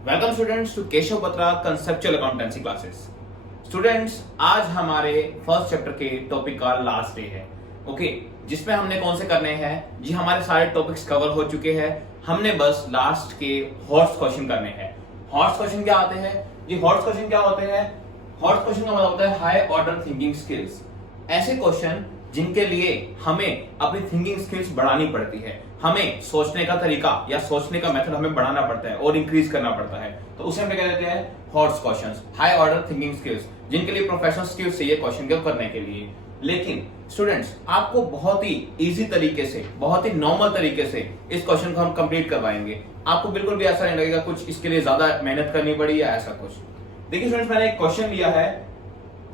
Welcome students to Keshav Batra conceptual accountancy classes. Students, आज हमारे first chapter के टॉपिक का लास्ट डे है। ओके, जिसमें हमने कौन से करने हैं जी, हमारे सारे टॉपिक्स कवर हो चुके हैं। हमने बस लास्ट के हॉट्स क्वेश्चन करने हैं। हॉट्स क्वेश्चन क्या आते हैं जी? हॉट्स क्वेश्चन क्या होते हैं? हॉट्स क्वेश्चन का मतलब होता है हाई ऑर्डर थिंकिंग स्किल्स। ऐसे क्वेश्चन जिनके लिए हमें अपनी थिंकिंग स्किल्स बढ़ानी पड़ती है, हमें सोचने का तरीका या सोचने का मेथड हमें बढ़ाना पड़ता है और इंक्रीज करना पड़ता है, तो उसे हम क्या कहते हैं? Hots questions, high order thinking skills, जिनके लिए प्रोफेशनल स्किल्स चाहिए क्वेश्चन को करने के लिए। लेकिन स्टूडेंट्स, आपको बहुत ही इजी तरीके से, बहुत ही नॉर्मल तरीके से इस क्वेश्चन को हम कंप्लीट करवाएंगे। आपको बिल्कुल भी ऐसा नहीं लगेगा कुछ इसके लिए ज्यादा मेहनत करनी पड़ी या ऐसा कुछ। देखिए स्टूडेंट्स, मैंने एक क्वेश्चन लिया है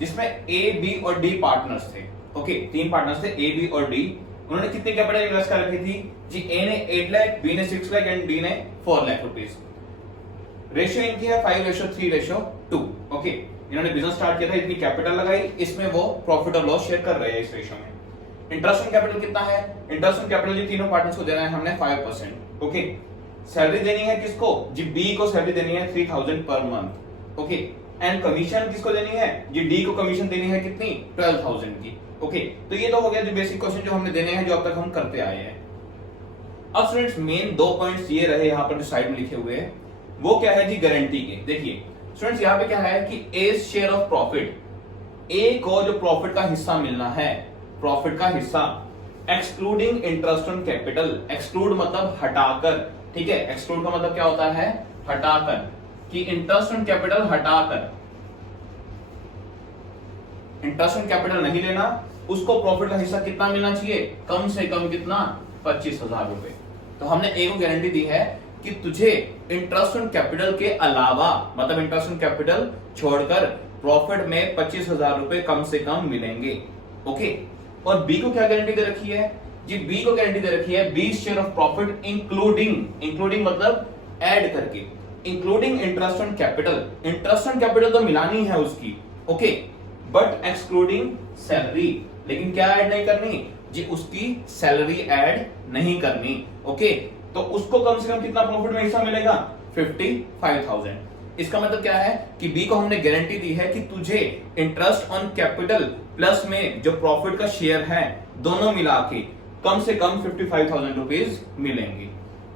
जिसमें ए, बी और डी पार्टनर्स थे। ओके, तीन पार्टनर्स थे, ए, बी और डी। उन्होंने कितनी कैपिटल इन्वेस्ट कर रखी थी जी? ए ने 8 लाख, बी ने 6 लाख एंड डी ने 4 लाख रुपीस। रेशियो इनकी है 5:3:2। ओके, इन्होंने बिजनेस स्टार्ट किया था, इतनी कैपिटल लगाई, इसमें वो प्रॉफिट और लॉस शेयर कर रहे हैं इस रेशियो में। इंटरेस्ट ऑन कैपिटल कितना है? इंटरेस्ट ऑन कैपिटल जी तीनों पार्टनर्स को देना है हमने 5%। ओके, सैलरी देनी है किसको जी? बी को सैलरी देनी है 3000 per month. Okay, and commission किसको देनी है जी? डी को कमीशन देनी है कितनी? 12000 की। ओके, तो ये तो हो गया जो बेसिक क्वेश्चन जो हमने देने हैं, जो अब तक हम करते आए हैं। अब स्टूडेंट्स, मेन 2 पॉइंट्स ये रहे यहाँ पर जो साइड में लिखे हुए हैं, वो क्या है जी? गारंटी के। देखिए स्टूडेंट्स, यहाँ पे क्या है कि ए शेयर ऑफ प्रॉफिट, ए को जो प्रॉफिट का हिस्सा मिलना है, प्रॉफिट का हिस्सा, excluding interest on capital. Exclude मतलब हटाकर, ठीक है? एक्सक्लूड का मतलब क्या होता है? हटाकर, कि इंटरेस्ट ऑन कैपिटल हटाकर, इंटरेस्ट ऑन कैपिटल नहीं लेना, उसको प्रॉफिट का हिस्सा कितना मिलना चाहिए? कम से कम कितना? 25,000 रुपए। तो हमने ए को गारंटी दी है कि तुझे इंटरेस्ट ऑन कैपिटल के अलावा, मतलब इंटरेस्ट ऑन कैपिटल छोड़कर प्रॉफिट में 25,000 रुपए कम से कम मिलेंगे। ओके, और बी को क्या गारंटी दे रखी है जी? बी को गारंटी दे रखी है B share of profit including मतलब ऐड करके, including interest on capital. Interest on capital तो मिलानी है उसकी, ओके, बट एक्सक्लूडिंग सैलरी। लेकिन क्या ऐड नहीं करनी जी? उसकी सैलरी ऐड नहीं करनी। ओके, तो उसको कम से कम कितना प्रॉफिट में हिस्सा मिलेगा? 55,000। इसका मतलब क्या है कि बी को हमने गारंटी दी है कि तुझे इंटरेस्ट ऑन कैपिटल प्लस में जो प्रॉफिट का शेयर है, दोनों मिला के कम से कम 55,000 रुपीज मिलेंगे।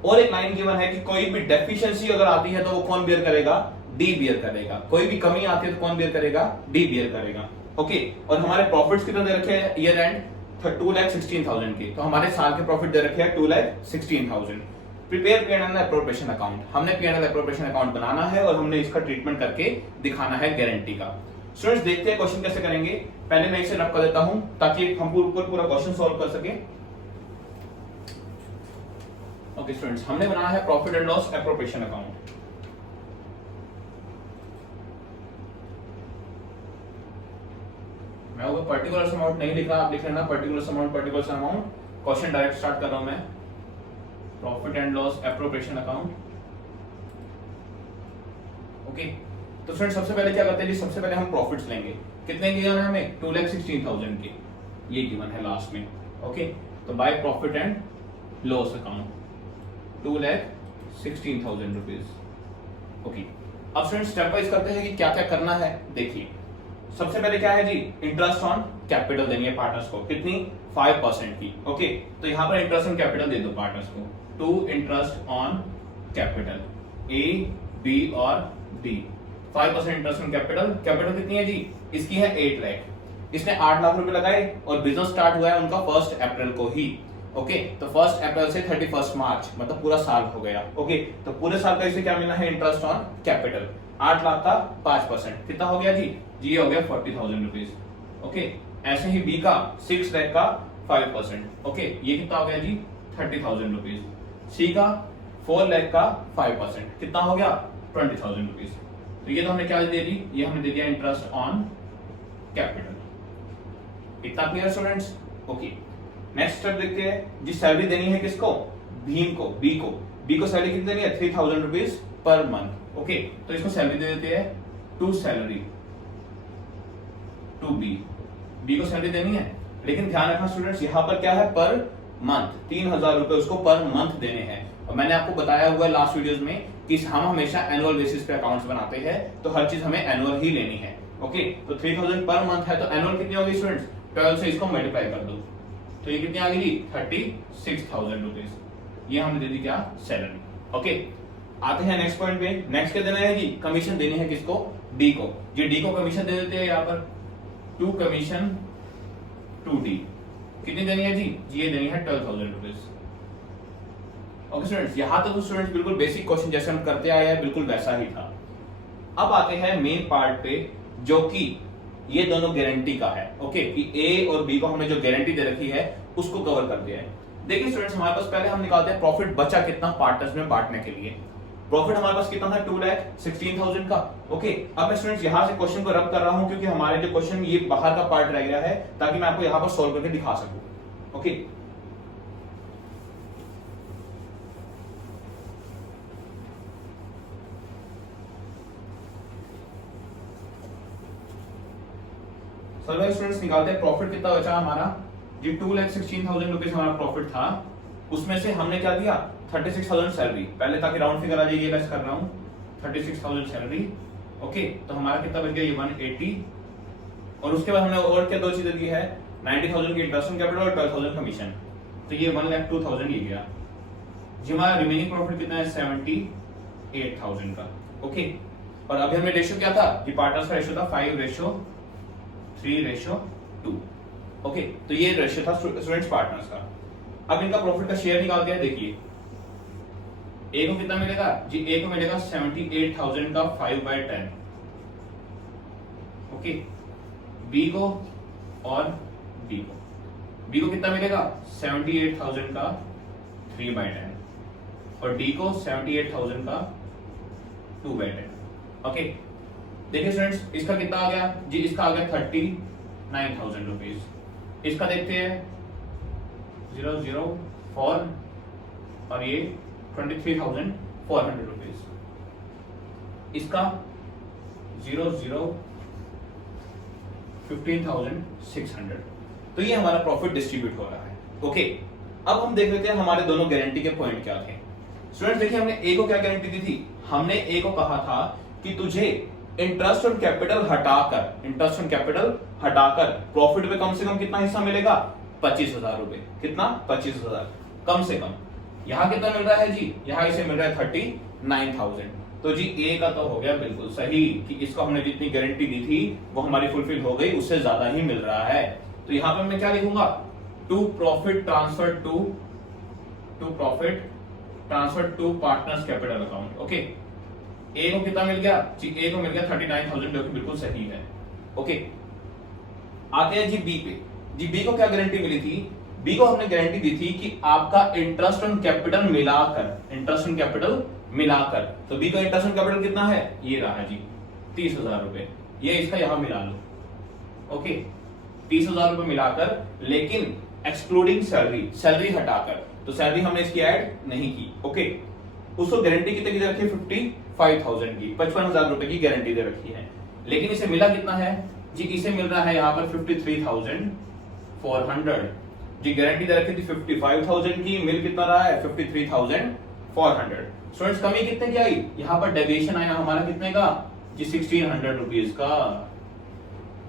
और एक लाइन गिवन है कि कोई भी डेफिशिएंसी अगर आती है तो वो कौन बियर करेगा? डी बियर करेगा। कोई भी कमी आती है तो कौन बियर करेगा? डी बियर करेगा। ओके, और हमारे प्रॉफिट्स कितने दे रखे हैं ईयर एंड? 2,16,000 के। तो हमारे साल के प्रॉफिट दे रखे हैं 2,16,000। Prepare P&L appropriation account. हमने P&L एप्रोप्रिएशन अकाउंट बनाना है और हमने इसका ट्रीटमेंट करके दिखाना है गारंटी का। स्टूडेंट्स, देखते हैं क्वेश्चन कैसे करेंगे। पहले मैं इसे रब कर देता हूं ताकि हम पूरा क्वेश्चन सॉल्व कर सके। ओके स्टूडेंट्स, हमने बनाया है profit and loss appropriation account. मैं वो पर्टिकुलर अमाउंट नहीं लिख रहा, आप लिख लेना particular amount. Question direct start कर रहा हूं मैं। Profit and loss appropriation account. Okay, तो फ्रेंड्स सबसे पहले क्या करते हैं जी? सबसे पहले हम प्रॉफिट्स लेंगे। कितने गिवन है हमें? 2,16,000 के, ये गिवन है लास्ट में। ओके, तो by profit and loss account 2,16,000 rupees. Okay, अब फ्रेंड्स स्टेप वाइज करते हैं कि क्या क्या करना है। देखिए, सबसे पहले क्या है जी? इंटरेस्ट ऑन कैपिटल देनी है पार्टनर्स को। कितनी? 5% की। ओके, तो यहां पर इंटरेस्ट ऑन कैपिटल दे दो पार्टनर्स को। To interest on capital, A, B और D. 5% interest on capital. Capital कितनी है जी? इसकी है 8 लाख। इसने 8 लाख रुपए लगाए और बिजनेस स्टार्ट हुआ है उनका 1 अप्रैल को ही। ओके, तो 1 अप्रैल से 31 मार्च, मतलब पूरा साल हो गया। ओके, तो पूरे साल का इसे क्या मिलना है? Interest on capital. 8 लाख का 5% कितना हो गया जी? जी हो गया 40,000 रुपीज। ओके, ऐसे ही बी का 6 लाख का 5%। ओके, ये कितना हो गया जी? 30,000 रुपीज। सी का 4 लाख का 5% कितना हो गया? 20,000 रुपीज। तो ये तो हमने क्या दे दी? ये हमने दे दिया इंटरेस्ट ऑन कैपिटल। इतना clear students? Okay, next step देखते हैं जी। सैलरी देनी है किसको? भीम को, बी को। बी को सैलरी कितनी देनी है? 3,000 रुपीज पर मंथ। ओके, तो इसको सैलरी दे देते हैं to salary to B. B को सैलरी देनी है, लेकिन ध्यान रखना स्टूडेंट्स, यहां पर क्या है? पर मंथ 3,000 रुपए उसको पर मंथ देने हैं। और मैंने आपको बताया हुआ है लास्ट वीडियोस में कि हम हमेशा एनुअल बेसिस पे अकाउंट्स बनाते हैं, तो हर चीज हमें एनुअल ही लेनी है। ओके, तो 3000 पर मंथ है, तो एनुअल कितनी होगी स्टूडेंट्स? 12 से इसको मल्टीप्लाई कर दो, तो ये कितनी आ गई? 36,000 रुपीज। ये हमने दे दी क्या? सैलरी। ओके, आते हैं नेक्स्ट पॉइंट पे। नेक्स्ट क्या देना है जी? कमीशन देनी है किसको? डी को। ये डी को कमीशन दे देते हैं यहाँ पर, टू कमीशन टू डी। कितनी देनी है जी? ये देनी है 12,000 रुपीज। ओके स्टूडेंट्स, यहां तक तो स्टूडेंट्स बिल्कुल बेसिक क्वेश्चन जैसे हम करते आए हैं बिल्कुल वैसा ही था। अब आते हैं मेन पार्ट पे, जो कि ये दोनों गारंटी का है। ओके, कि ए और बी को हमने जो गारंटी दे रखी है उसको कवर कर दिया है। देखिए स्टूडेंट्स, हमारे पास पहले हम निकालते हैं प्रॉफिट बचा कितना पार्टनर्स में बांटने के लिए। प्रॉफिट हमारे पास कितना था? 2,16,000 का। ओके, अब मैं स्टूडेंट्स यहां से क्वेश्चन को रब कर रहा हूं क्योंकि हमारे जो क्वेश्चन ये बाहर का पार्ट रह गया है, ताकि मैं आपको यहां पर सोल्व करके दिखा सकूं। ओके, चलो स्टूडेंट्स निकालते हैं प्रॉफिट कितना बचा हमारा जी। 2,16,000 रुपीज हमारा प्रॉफिट था, उसमें से हमने क्या दिया? 36,000 सैलरी। पहले ताकि राउंड फिगर आ जाए ये मैं कर रहा हूं, 36,000 सैलरी। ओके, तो हमारा कितना बच गया? ये 180। और उसके बाद हमने और क्या दो चीजें दी है? 90,000 की इंटरेस्ट कैपिटल और 12,000 कमीशन, तो ये 1,02,000 ये गया जी। हमारा रिमेनिंग प्रॉफिट कितना है? 78,000 का। ओके, और अभी हमने रेशियो क्या था कि पार्टनर्स का रेशियो था 5:3:2। ओके, तो ये रेशियो था स्टूडेंट्स पार्टनर्स का। अब इनका प्रॉफिट का शेयर निकालते हैं। देखिए ए को कितना मिलेगा जी? ए को मिलेगा 78,000 का 5/10। ओके, बी को और बी को कितना मिलेगा? 78,000 का 3/10 और डी को 78,000 का 2/10। ओके, देखिए स्टूडेंट्स, इसका कितना आ गया जी? इसका आ गया 39,000 रुपीज। इसका देखते हैं 004 और ये 23,400 रुपीज। इसका 15,600। तो ये हमारा प्रॉफिट डिस्ट्रीब्यूट हो रहा है। ओके, अब हम देख लेते हैं हमारे दोनों गारंटी के पॉइंट क्या थे। स्टूडेंट्स देखिए, हमने ए को क्या गारंटी दी थी? हमने ए को कहा था कि तुझे इंटरेस्ट ऑन कैपिटल हटाकर प्रॉफिट पे कम से कम कितना हिस्सा मिलेगा? 25,000 रुपए। कितना? 25,000 कम से कम। यहां कितना मिल रहा है जी? यहां इसे मिल रहा है 39,000। तो जी ए का तो हो गया बिल्कुल सही कि इसको हमने जितनी गारंटी दी थी वो हमारी फुलफिल हो गई, उससे ज्यादा ही मिल रहा है। तो यहां पर मैं क्या लिखूंगा? To profit transfer to partners capital account. Okay, A को कितना मिल गया जी? ए को मिल गया 39,000, जो कि बिल्कुल सही है। ओके, आते हैं जी बी पे। जी बी को क्या गारंटी मिली थी? बी को हमने गारंटी दी थी कि आपका इंटरेस्ट ऑन कैपिटल मिलाकर, तो बी का इंटरेस्ट ऑन कैपिटल कितना है? ये रहा जी 30,000 रुपए। ये इसका यहां मिला लो। ओके, 30,000 रुपए मिलाकर, लेकिन एक्सक्लूडिंग सैलरी हटाकर, तो सैलरी हमने इसकी ऐड नहीं की। ओके, उसको गारंटी कितने की दे रखी है? 55,000 की, 55,000 रुपए की गारंटी दे रखी है। लेकिन इसे मिला कितना है जी? इसे मिल रहा है यहाँ पर 53,400 जी। गारंटी दे रखी थी 55,000 की, मिल कितना रहा है? 53,400। स्टूडेंट्स, कमी कितने की आई? यहाँ पर डेविएशन आया हमारा कितने का जी? 1,600 रुपीज का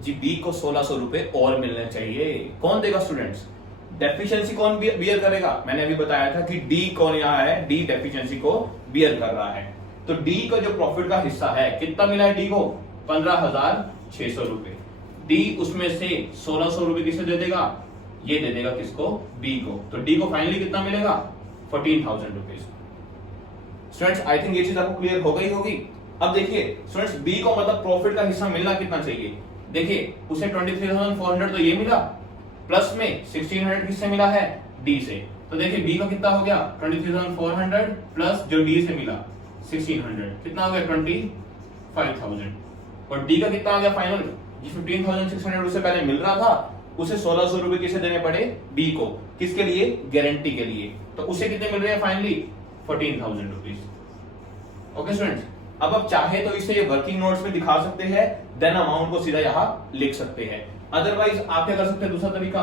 जी। बी को 1,600 रुपए और मिलने चाहिए। कौन देगा स्टूडेंट्स? डेफिशिएंसी कौन बियर करेगा? मैंने अभी बताया था कि डी कौन यहाँ है? डी डेफिशिएंसी को बियर कर रहा है। तो डी का जो प्रॉफिट का हिस्सा है कितना मिला है डी को? 15,600 रुपए। डी उसमें से 1,600 रुपए किसे दे देगा? ये दे देगा किसको? बी को। तो डी को फाइनली कितना मिलेगा? 14,000 रुपीज। स्टूडेंट्स, आई थिंक ये चीज आपको क्लियर हो गई होगी। अब देखिए स्टूडेंट्स, बी को मतलब प्रॉफिट का हिस्सा मिलना कितना चाहिए? देखिए उसे 23,400 तो ये मिला, प्लस में 1,600 किससे मिला है? डी से। तो देखिए बी का कितना हो गया? 23,400 प्लस जो डी से मिला 1,600, कितना हो गया? 25,000। और डी का कितना आ गया फाइनल? जी 15,600 उससे पहले मिल रहा था, उसे 1,600 रुपए किसे देने पड़े? बी को। किसके लिए? गारंटी के लिए। तो उसे कितने मिल रहे हैं फाइनली? 14,000 रुपीज। ओके स्टूडेंट्स, अब आप चाहे तो इसे ये वर्किंग नोट्स में दिखा सकते हैं, देन अमाउंट को सीधा यहाँ लिख सकते हैं। अदरवाइज आप क्या कर सकते हैं? दूसरा तरीका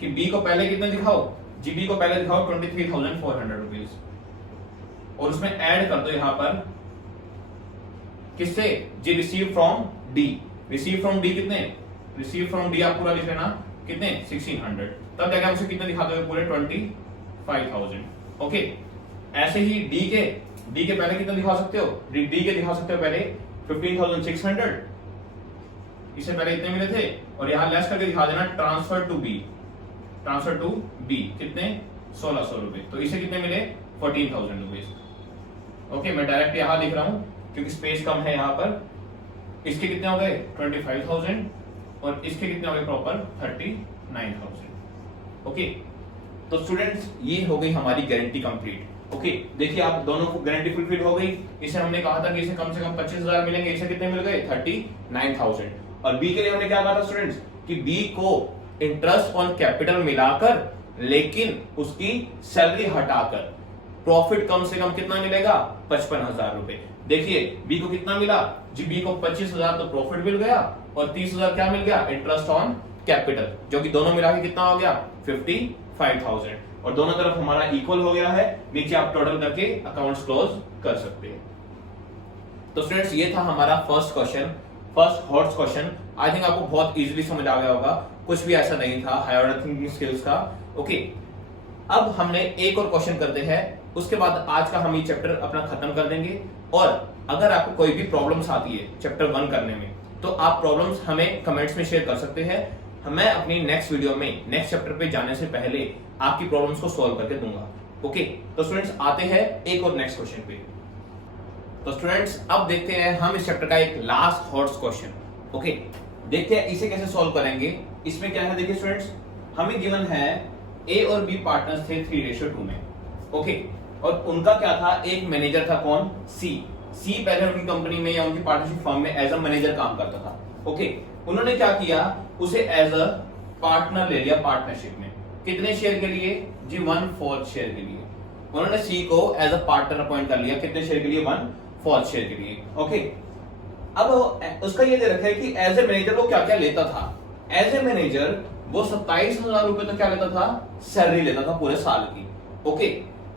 कि बी को पहले कितने दिखाओ जी? बी को पहले दिखाओ 23,400 रुपीज। और उसमें ऐड कर दो यहां पर किससे, जी receive from D. Receive from D कितने, रिसीव फ्रॉम डी आप पूरा लिख लेना कितने 1600, तब जाके आप उसे कितने दिखाते हो पूरे 25,000। ओके, ऐसे ही डी के पहले कितना दिखा सकते हो, डी के दिखा सकते हो पहले 15,600, इससे पहले इतने मिले थे, और यहां लेस करके दिखा देना ट्रांसफर टू बी कितने 1600 रुपए, तो इसे कितने मिले 14,000 रुपीज। ओके, मैं डायरेक्ट यहां लिख रहा हूं क्योंकि स्पेस कम है यहां पर। इसके कितने हो गए 25,000 और इसके कितने हो गए प्रॉपर 39,000। ओके, तो स्टूडेंट्स ये हो गई हमारी गारंटी कंप्लीट। ओके, देखिए आप दोनों को गारंटी फुलफिल हो गई। इसे हमने कहा था कि इसे कम से कम 25,000 मिलेंगे, इसे कितने मिल गए 39,000। और बी के लिए हमने क्या कहा था स्टूडेंट्स कि बी को इंटरेस्ट ऑन कैपिटल मिलाकर लेकिन उसकी सैलरी हटाकर प्रॉफिट कम से कम कितना मिलेगा 55,000 रुपए। देखिए बी को कितना मिला जी, बी को 25,000 तो प्रॉफिट मिल गया और 30,000 क्या मिल गया इंटरेस्ट ऑन कैपिटल, जो कि दोनों मिला के कितना हो गया 55,000, और दोनों तरफ हमारा इक्वल हो गया है। नीचे आप टोटल करके अकाउंट्स क्लोज कर सकते हैं। तो स्टूडेंट्स ये था हमारा first hot question. I think आपको बहुत इजीली समझ आ गया होगा, कुछ भी ऐसा नहीं था हायर ऑर्डर थिंकिंग स्किल्स का। ओके, अब हमने एक और क्वेश्चन करते हैं, उसके बाद आज का हम ये चैप्टर अपना खत्म कर देंगे। और अगर आपको कोई भी प्रॉब्लम्स आती है चैप्टर 1 करने में, तो आप प्रॉब्लम्स हमें कमेंट्स में शेयर कर सकते हैं। मैं अपनी नेक्स्ट वीडियो में नेक्स्ट चैप्टर पे जाने से पहले आपकी प्रॉब्लम्स को सॉल्व करके दूंगा। ओके, तो स्टूडेंट्स आते हैं एक और नेक्स्ट क्वेश्चन पे। तो स्टूडेंट्स अब देखते हैं हम इस चैप्टर का एक लास्ट हॉट क्वेश्चन। ओके, देखते हैं इसे कैसे सॉल्व करेंगे। इसमें क्या है देखिए स्टूडेंट्स, हमें गिवन है ए और बी पार्टनर्स थे 3:2 में। ओके, और उनका क्या था, एक मैनेजर था कौन सी पहले उनकी कंपनी में या उनकी पार्टनरशिप फर्म में एज अ मैनेजर काम करता था। ओके, उन्होंने क्या किया, उसे एज अ पार्टनर ले लिया पार्टनरशिप में। कितने शेयर के लिए जी 1/4 शेयर के लिए उन्होंने सी को एज अ पार्टनर अपॉइंट कर लिया। कितने शेयर के लिए 1/4 शेयर के लिए। ओके, अब उसका ये दे रखा है कि एज ए मैनेजर वो क्या क्या लेता था। एज ए मैनेजर वो 27,000 रुपए तो क्या लेता था, सैलरी लेता था पूरे साल की। ओके,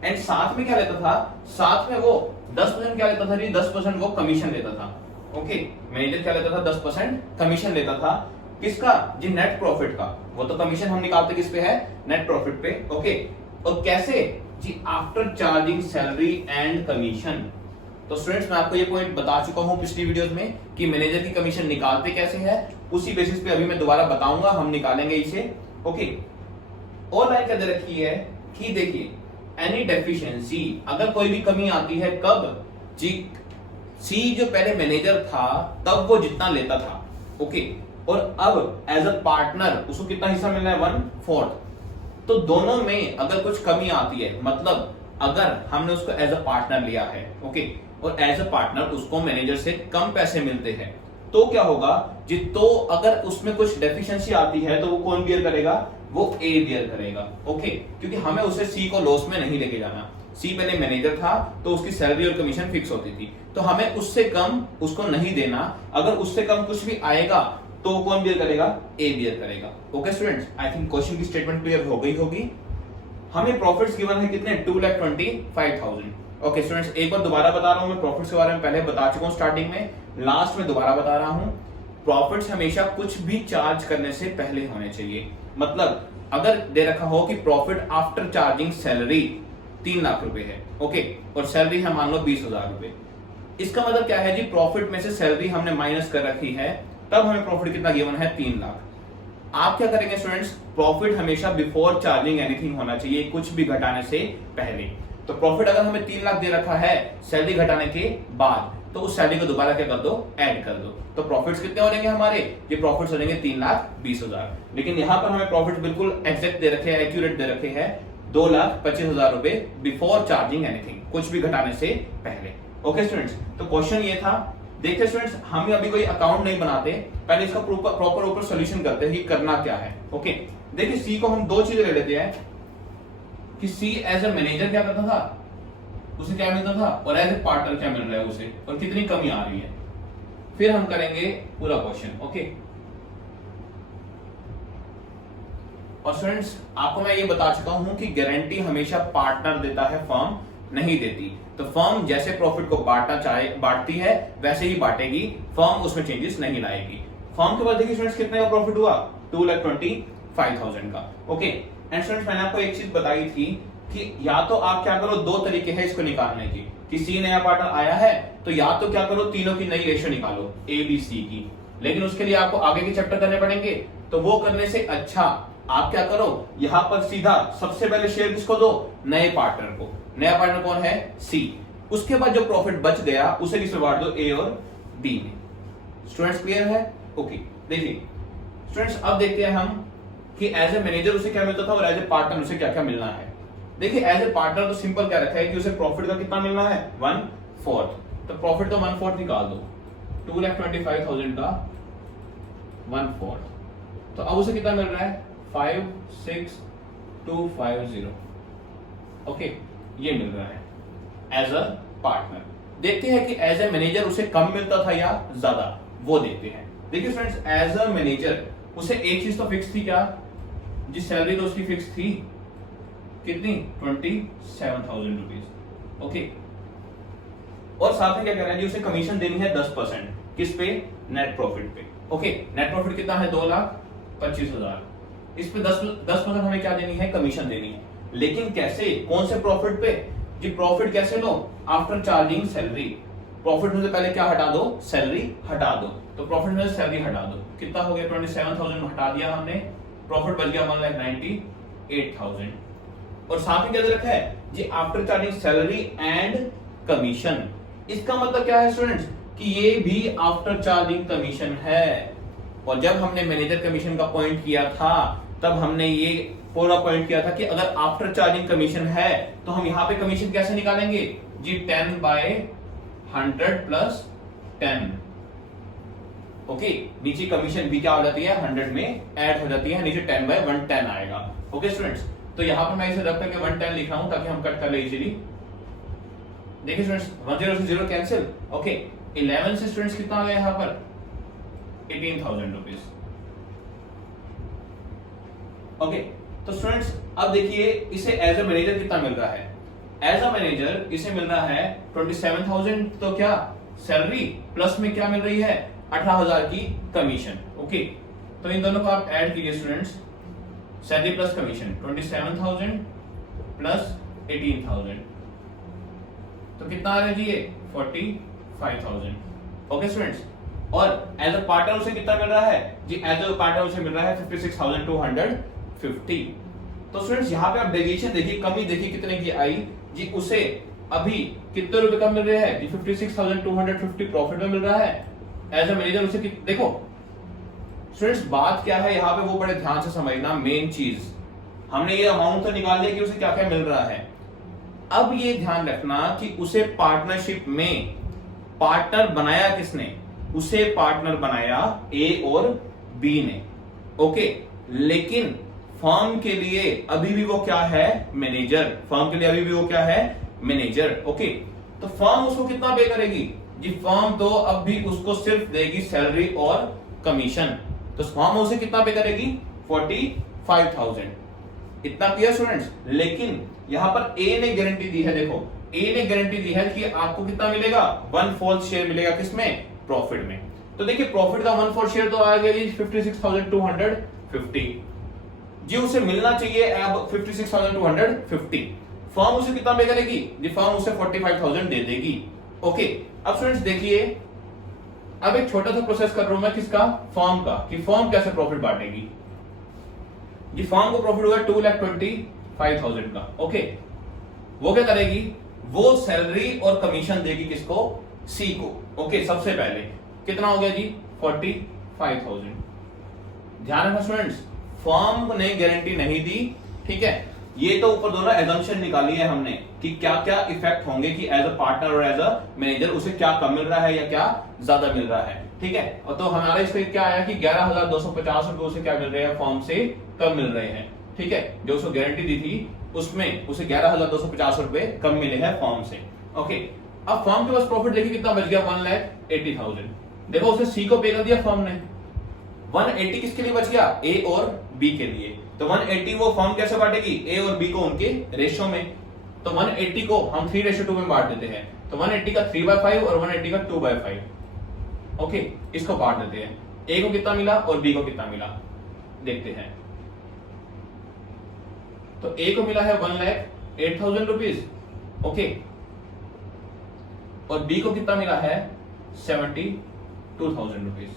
एंड साथ में क्या लेता था, साथ में वो 10% क्या लेता था जी, 10% वो कमीशन लेता था। ओके, मैनेजर क्या लेता था 10% कमीशन लेता था। किसका जी, नेट प्रॉफिट का। वो तो कमीशन हम निकालते किस पे है, नेट प्रॉफिट पे। ओके, और कैसे जी, after charging salary and commission. तो स्टूडेंट्स मैं आपको ये पॉइंट बता चुका हूं पिछली वीडियोस में कि मैनेजर की कमीशन निकालते कैसे है, उसी बेसिस पे अभी मैं दोबारा बताऊंगा, हम निकालेंगे इसे। ओके, और लाइन क्या दे रखी है कि देखिए एनी डेफिशिएंसी, अगर कोई भी कमी आती है कब जी, सी जो पहले मैनेजर था तब वो जितना लेता था। ओके, और अब एज अ पार्टनर उसको कितना हिस्सा मिलना है 1/4। तो दोनों में अगर कुछ कमी आती है, मतलब अगर हमने उसको एज अ पार्टनर लिया है, ओके, और एज अ पार्टनर उसको मैनेजर से कम पैसे मिलते हैं, तो क्या होगा जी, तो अगर उसमें कुछ डेफिशिएंसी आती है तो वो कौन बियर करेगा, वो ए बियर करेगा। ओके, क्योंकि हमें उसे सी को लॉस में नहीं लेके जाना। सी पहले मैनेजर था तो उसकी सैलरी और कमीशन फिक्स होती थी, तो हमें उससे कम उसको नहीं देना। अगर उससे कम कुछ भी आएगा तो कौन बियर करेगा, ए बियर करेगा। Okay students, I think question की स्टेटमेंट क्लियर हो गई होगी। हमें प्रॉफिट्स गिवन है कितने 2,25,000। ओके स्टूडेंट्स, एक बार दोबारा बता रहा हूं, मैं प्रॉफिट्स के बारे में पहले बता चुका हूं स्टार्टिंग में, लास्ट में दोबारा बता रहा हूं। प्रॉफिट्स हमेशा कुछ भी चार्ज करने से पहले होने चाहिए। मतलब अगर दे रखा हो कि profit after charging salary 3 lakh रुपए है, ओके, और सैलरी है मान लो 20,000 रुपए, इसका मतलब क्या है जी, प्रॉफिट में से सैलरी हमने माइनस कर रखी है, तब हमें प्रॉफिट कितना गिवन है 3 लाख। आप क्या करेंगे स्टूडेंट्स, प्रॉफिट हमेशा बिफोर चार्जिंग एनीथिंग होना चाहिए, कुछ भी घटाने से पहले। तो प्रॉफिट अगर हमें 3 लाख दे रखा है सैलरी घटाने के बाद, तो उस सैलरी को दोबारा क्या कर दो, ऐड कर दो। तो प्रॉफिट्स कितने हो जाएंगे हमारे, ये प्रॉफिट्स हो जाएंगे 3,20,000। लेकिन यहाँ पर हमें प्रॉफिट बिल्कुल एग्जैक्ट दे रखे हैं, एक्यूरेट दे रखे हैं 2,25,000 रुपए बिफोर चार्जिंग एनीथिंग, कुछ भी घटाने से पहले। ओके स्टूडेंट्स, तो क्वेश्चन ये था। देखते स्टूडेंट्स, हम अभी कोई अकाउंट नहीं बनाते, पहले इसका प्रॉपर ऊपर सॉल्यूशन करते हैं कि करना क्या है। ओके, देखिए सी को हम दो चीजें ले लेते हैं कि सी एज ए मैनेजर क्या करता था, उसे क्या मिलता था, और एज ए पार्टनर क्या मिल रहा है उसे, और कितनी कमी आ रही है। फिर हम करेंगे पूरा क्वेश्चन। ओके, और स्टूडेंट्स आपको मैं ये बता चुका हूं कि गारंटी हमेशा पार्टनर देता है, फर्म नहीं देती। तो फर्म जैसे प्रॉफिट को बांटती है वैसे ही बांटेगी, फर्म उसमें चेंजेस नहीं लाएगी। फर्म के बाद देखिए स्टूडेंट्स कितने का प्रॉफिट हुआ, 2,25,000 का। ओके एंड स्टूडेंट्स मैंने आपको एक चीज बताई थी कि या तो आप क्या करो, दो तरीके हैं इसको निकालने की, कि सी नया पार्टनर आया है तो या तो क्या करो, तीनों की नई रेशियो निकालो ए बी सी की, लेकिन उसके लिए आपको आगे के चैप्टर करने पड़ेंगे। तो वो करने से अच्छा आप क्या करो, यहां पर सीधा सबसे पहले शेयर किसको दो, नए पार्टनर को। नया पार्टनर कौन है, सी। उसके बाद जो प्रॉफिट बच गया उसे किसमें बांट दो, ए और बी में। स्टूडेंट्स क्लियर है? ओके देखिए स्टूडेंट्स अब देखते हैं हम कि एज ए मैनेजर उसे क्या मिलता था और एज ए पार्टनर उसे क्या क्या मिलना है। देखिए एज ए पार्टनर तो सिंपल क्या रखा है कि उसे प्रॉफिट का कितना मिलना है, 1/4। तो प्रॉफिट का 1/4 निकाल दो, 2,25,000 का 1/4। तो अब उसे कितना मिल रहा है, 5,6,250। ओके ये मिल रहा है एज अ पार्टनर। देखते हैं कि एज ए मैनेजर उसे कम मिलता था या ज्यादा, वो देखते हैं। देखिए फ्रेंड्स एज अ मैनेजर उसे एक चीज तो फिक्स थी, क्या जी, सैलरी तो उसकी फिक्स थी, कितनी, 27,000 रुपीज। ओके और साथ में क्या कर रहा है जी, उसे कमीशन देनी है 10%, किस पे, नेट प्रॉफिट पे। ओके नेट प्रॉफिट कितना है, 2,25,000। इस पे 10% हमें क्या देनी है, कमीशन देनी है। लेकिन कैसे, कौन से प्रॉफिट पे जी, प्रॉफिट कैसे लो, आफ्टर चार्जिंग सैलरी। प्रॉफिट में से पहले क्या हटा दो, सैलरी हटा दो। तो प्रॉफिट में से सैलरी हटा दो, कितना हो गया, 27,000 हटा दिया हमने, प्रॉफिट बच गया 1,98,000। और साथ ही क्या दे रखा है जी, after charging salary and commission. इसका मतलब क्या है स्टूडेंट्स कि ये भी आफ्टर चार्जिंग कमीशन है। और जब हमने मैनेजर कमीशन का पॉइंट किया था तब हमने ये पूरा पॉइंट किया था कि अगर आफ्टर चार्जिंग कमीशन है तो हम यहां पे कमीशन कैसे निकालेंगे जी, 10/100 प्लस 10। ओके नीचे कमीशन भी क्या हो जाती है, 100 में ऐड हो जाती है, नीचे 10/110 आएगा। ओके स्टूडेंट्स तो यहां पर मैं इसे रख करके 110 लिख रहा हूं ताकि हम कट कर ले इजीली। देखिए स्टूडेंट्स 10 से 0 कैंसिल। ओके 11 से स्टूडेंट्स कितना आ गया यहां पर, 18,000 रुपीज। ओके तो स्टूडेंट्स अब देखिए इसे एज अ मैनेजर कितना मिल रहा है, एज अ मैनेजर इसे मिल रहा है 27,000, तो क्या सैलरी प्लस में क्या मिल रही है, 18,000 की कमीशन। ओके तो इन दोनों को आप ऐड कीजिए students, salary plus commission 27,000 plus 18,000, तो कितना आ रहा है जी ये 45,000। ओके स्टूडेंट्स और एज अ पार्टनर उसे कितना मिल रहा है जी, एज अ पार्टनर उसे मिल रहा है 56,250। तो स्टूडेंट्स यहाँ पे आप डेविएशन देखिए, कमी देखिए कितने की आई जी, उसे अभी कितने रुपए का मिल रहा है जी, 56,250 प्रॉफिट में मिल रहा है। एज अ मैनेजर उसे देखो स्टूडेंट्स बात क्या है यहाँ पे, वो बड़े ध्यान से समझना। मेन चीज हमने ये अमाउंट तो निकाल लिया कि उसे क्या क्या मिल रहा है। अब ये ध्यान रखना कि उसे पार्टनरशिप में पार्टनर बनाया किसने, उसे पार्टनर बनाया ए और बी ने। ओके लेकिन फर्म के लिए अभी भी वो क्या है, मैनेजर। फर्म के लिए अभी भी वो क्या है, मैनेजर। ओके तो फर्म उसको कितना पे करेगी जी, फर्म तो अब भी उसको सिर्फ देगी सैलरी और कमीशन। तो फर्म उसे कितना पे करेगी, 45,000। इतना क्लियर स्टूडेंट्स। लेकिन यहां पर ए ने गारंटी दी है, देखो ए ने गारंटी दी है कि आपको कितना मिलेगा, 1/4 शेयर मिलेगा, किसमें, प्रॉफिट में। तो देखिए प्रॉफिट का 1/4 शेयर तो आ गया जी 56,250 जी, उसे मिलना चाहिए अब 56,250। फर्म उसे कितना पे करेगी जी, फर्म उसे 45,000 दे देगी। ओके अब स्टूडेंट्स देखिए अब एक छोटा सा प्रोसेस कर रहा हूं मैं, किसका, फर्म का, कि फर्म कैसे प्रॉफिट बांटेगी जी। फर्म को प्रॉफिट होगा 2,25,000 का। ओके वो क्या करेगी, वो सैलरी और कमीशन देगी किसको, सी को। ओके सबसे पहले कितना हो गया जी, 45,000। ध्यान रखना स्टूडेंट्स, फर्म ने गारंटी नहीं दी, ठीक है। ये तो ऊपर दोनों एजम्पशन निकाली है हमने कि क्या क्या इफेक्ट होंगे कि एज अ पार्टनर और एज अ मैनेजर उसे क्या कम मिल रहा है या क्या ज्यादा मिल रहा है, ठीक है। और तो हमारा इस पे क्या आया कि 11,250 रुपए उसे क्या मिल रहे हैं, फर्म से कम मिल रहे हैं, ठीक है। जो उसको गारंटी दी थी उसमें उसे 11,250 रुपए कम मिले हैं फर्म से। ओके अब फर्म के पास प्रॉफिट देखिए कितना बच गया, 1,80,000। देखो उसने सी को पे कर दिया फर्म ने, 180 किसके लिए बच गया, ए और बी के लिए। तो 180 वो फर्म कैसे बांटेगी, ए और बी को उनके रेशो में। तो 180 को हम 3:2 में बांट देते हैं, तो 180 का 3/5 और 180 का 2/5। ओके, इसको बांट देते हैं। ए को कितना मिला और बी को कितना मिला देखते हैं। तो ए को मिला है 1,08,000 रुपीज, ओके, और बी को कितना मिला है 72,000 रुपीज।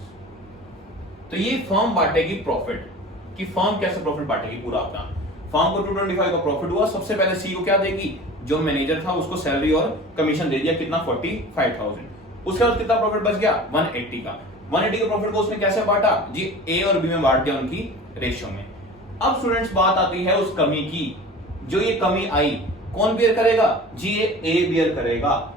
तो ये फर्म बांटेगी प्रॉफिट, कि फर्म कैसे प्रॉफिट बांटेगी पूरा अपना। फर्म को 225 का प्रॉफिट हुआ, सबसे पहले सी को क्या देगी, जो मैनेजर था उसको सैलरी और कमीशन दे दिया, कितना 45,000। उसके बाद कितना प्रॉफिट बच गया 180 का। 180 के प्रॉफिट को उसने कैसे बांटा जी, ए और बी में बांट दिया उनकी रेशियो में। अब स्टूडेंट्स बात आती है उस कमी की, जो ये कमी आई कौन बियर करेगा जी, ये ए बियर करेगा,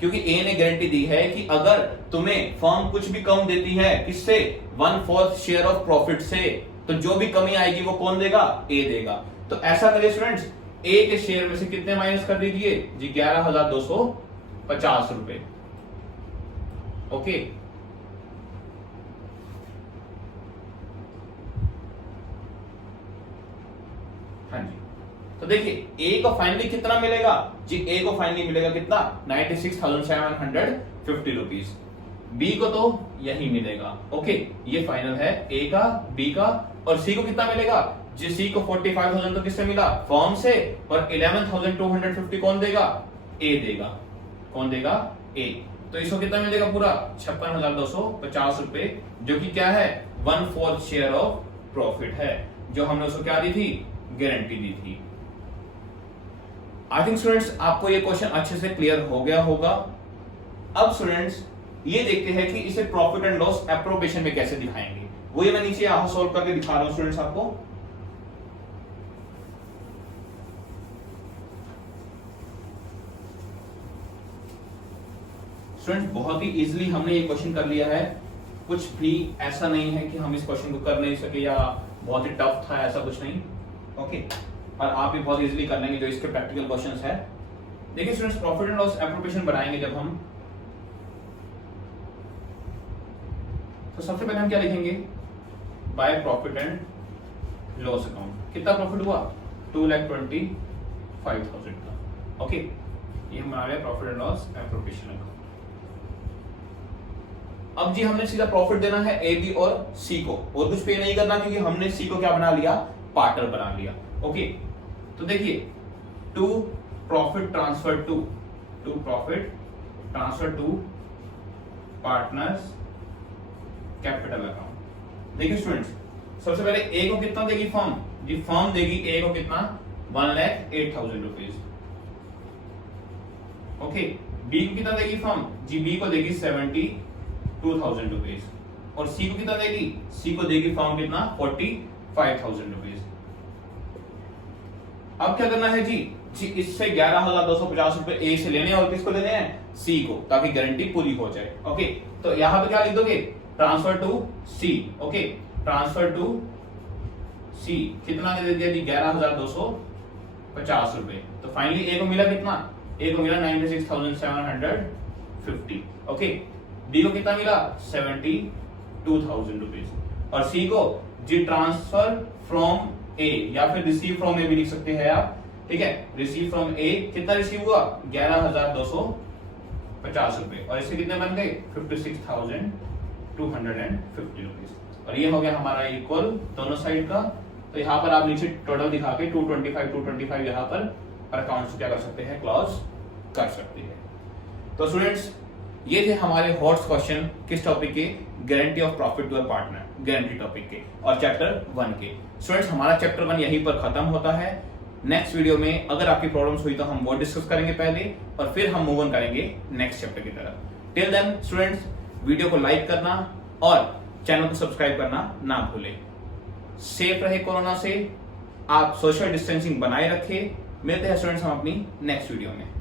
क्योंकि ए ने गारंटी दी है कि अगर तुम्हें फर्म कुछ भी कम देती है, किससे, 1/4 शेयर ऑफ प्रॉफिट से, तो जो भी कमी आएगी वो कौन देगा, ए देगा। तो ऐसा करिए स्टूडेंट्स, ए के शेयर में से कितने माइनस कर दीजिए जी, 11,250 रुपए। ओके, हाँ जी, तो देखिए ए को फाइनली कितना मिलेगा जी, ए को फाइनली मिलेगा कितना 96,750 रुपीज। बी को तो यही मिलेगा। ओके, ये फाइनल है ए का, बी का, और सी को कितना मिलेगा जी, सी को 45,000 तो किससे मिला, फर्म से, और 11,250 कौन देगा, ए देगा। कौन देगा, ए। तो इसको कितना मिलेगा पूरा 56,250 रुपए, जो कि क्या है 1/4 शेयर ऑफ प्रॉफिट है, जो हमने उसको क्या दी थी, गारंटी दी थी। आई थिंक स्टूडेंट्स आपको ये क्वेश्चन अच्छे से क्लियर हो गया होगा। अब स्टूडेंट्स ये देखते हैं कि इसे प्रॉफिट एंड लॉस एप्रोप्रिएशन में कैसे दिखाएंगे, वो ये मैं नीचे यहां सॉल्व करके दिखा रहा हूं स्टूडेंट्स आपको। स्टूडेंट्स बहुत ही इजीली हमने ये क्वेश्चन कर लिया है, कुछ भी ऐसा नहीं है कि हम इस क्वेश्चन को कर नहीं सके या बहुत ही टफ था, ऐसा कुछ नहीं। ओके, और आप भी बहुत इजीली कर लेंगे जो इसके प्रैक्टिकल क्वेश्चंस है। देखिए students, profit and loss appropriation बनाएंगे जब हम, तो सबसे पहले हम क्या लिखेंगे, by profit and loss account. कितना प्रॉफिट हुआ 2,25,000 का। ओके, ये हमारा profit and loss appropriation account. अब जी हमने सीधा प्रॉफिट देना है ए, बी और सी को, और कुछ पे नहीं करना, क्योंकि हमने सी को क्या बना लिया, पार्टनर बना लिया। ओके, तो देखिए to profit transfer to partners capital account. देखिए स्टूडेंट्स, सबसे पहले ए को कितना देगी फर्म जी, फर्म देगी ए को कितना 1,08,000 रुपीज। ओके, बी को कितना देगी फर्म जी, बी को देगी 72,000 रुपीज, और सी को कितना देगी, सी को देगी फर्म कितना 45,000 रुपीज। अब क्या करना है जी, इससे 11,250 रुपए ए से लेने और किसको लेने हैं, सी को, ताकि गारंटी पूरी हो जाए। ओके, तो यहां पे क्या लिख दोगे, transfer to C. Okay, transfer to C कितना दे दिया जी, 11,250 रुपए। तो फाइनली ए को मिला कितना, ए को मिला 96,750। ओके, बी को कितना मिला 72,000 रुपीज, और सी को जी ट्रांसफर फ्रॉम ए या फिर रिसीव फ्रॉम ए भी लिख सकते हैं आप, ठीक है, रिसीव फ्रॉम ए कितना रिसीव हुआ 11,250 रुपए, और इससे कितने बन गए 56,250 रुपीज, और ये हो गया हमारा इक्वल दोनों साइड का। तो यहाँ पर आप नीचे टोटल दिखा के 225 यहाँ पर अकाउंट से क्या कर सकते हैं, क्लोज कर सकते हैं। तो स्टूडेंट्स ये थे हमारे हॉट क्वेश्चन किस टॉपिक के, guarantee of profit to a partner, guarantee topic के, और चैप्टर 1 के। स्टूडेंट्स हमारा चैप्टर 1 यहीं पर खत्म होता है। नेक्स्ट वीडियो में अगर आपकी प्रॉब्लम्स हुई तो हम वो डिस्कस करेंगे पहले, और फिर हम मूव ऑन करेंगे नेक्स्ट चैप्टर की तरफ। टिल देन स्टूडेंट्स वीडियो को लाइक करना और चैनल को सब्सक्राइब करना ना भूलें। सेफ रहे कोरोना से, आप सोशल डिस्टेंसिंग बनाए रखें। मिलते हैं स्टूडेंट्स हम अपनी नेक्स्ट वीडियो में।